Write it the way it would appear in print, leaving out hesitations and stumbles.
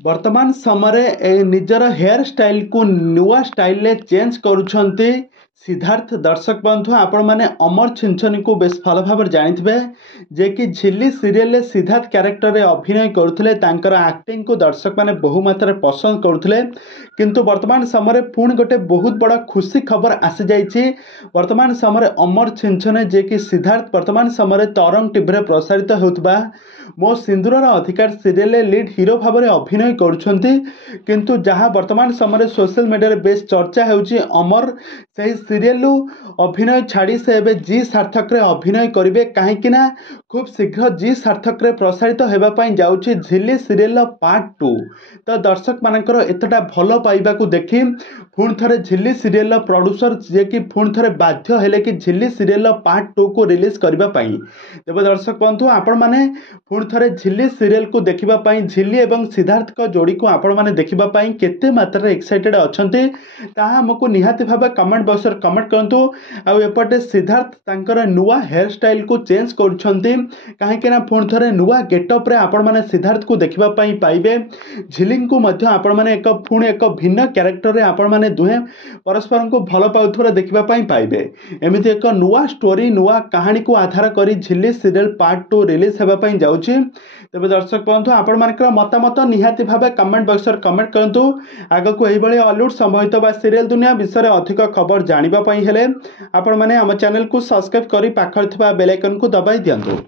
वर्तमान समय निजर हेयर स्टाइल को नुआ स्टाइल ले चेंज करुछंती सिद्धार्थ। दर्शक बंधु आपण मैंने अमर छिंछनी को बेस भल भाव जानी जे कि झिल्ली सीरियल सिद्धार्थ क्यारेक्टर रे अभिनय करुले एक्टिंग को दर्शक मैंने बहु मात्रा पसंद करुले किंतु वर्तमान समय पुणी गोटे बहुत बड़ा खुशी खबर आसी जाइए। वर्तमान समय अमर छिंछनी जे कि सिद्धार्थ वर्तमान समय तरंग टीवी प्रसारित होता मो सिंदूर अधिकार सीरियल लीड हीरो भाव में अभिनय करुछंती किंतु जहाँ वर्तमान समय सोशल मीडिया बेस चर्चा होउची अमर से सीरियल अभिनय छाड़ी से एबे जी सार्थक रे अभिनय करिवे कहीं खूब शीघ्र जी सार्थक रे प्रसारित होगापाई जाउची झिल्ली सीरियल पार्ट 2। तो दर्शक मानकर एतटा भल पाइबा को देखी पुणी थे झिल्ली सीरियल प्रोड्यूसर जे कि पुणी थे बाध्य हेले कि झिल्ली सीरियल पार्ट 2 को रिलीज करने। तेज दर्शक बंधु आपण मैंने पुणी थे झिल्ली सीरियल को देखापी झिल्ली एवं सिद्धार्थ को जोड़ी को आपण मैंने देखापी केते मात्रा एक्साइटेड अच्छे ताहा हमको निहाती भाव कमेंट बॉक्स रे कमेंट करंतु। एपटे सिद्धार्थ तांकर नुआ हेयर स्टाइल को चेंज करुछंती कहीं पुणी थे नुआ गेटअप रे आपण मैंने सिद्धार्थ को देखापी पाइबे। झिल्ली को मध्य आपण मैंने एक भिन्न क्यारेक्टर रे आपण मैंने दुहे परस्पर को भल पाउथुरा देखापी पाइबे। एमिति एक नुआ स्टोरी नुआ कहानी को आधार करी झिल्ली सीरियल पार्ट 2 रिलीज होगापाई जाउची। तेज दर्शक बंधु आपण मानकर मतामत निहाती भाव कमेंट बॉक्स रे कमेंट करंतु। आगो को एही भली हॉलीवुड संबंधित बा सीरियल दुनिया विषय अधिक खबर जानिबा पई हेले आपण माने हम चैनल को सब्सक्राइब करी पाखर थिबा बेल आइकन को दबाई दियंतु।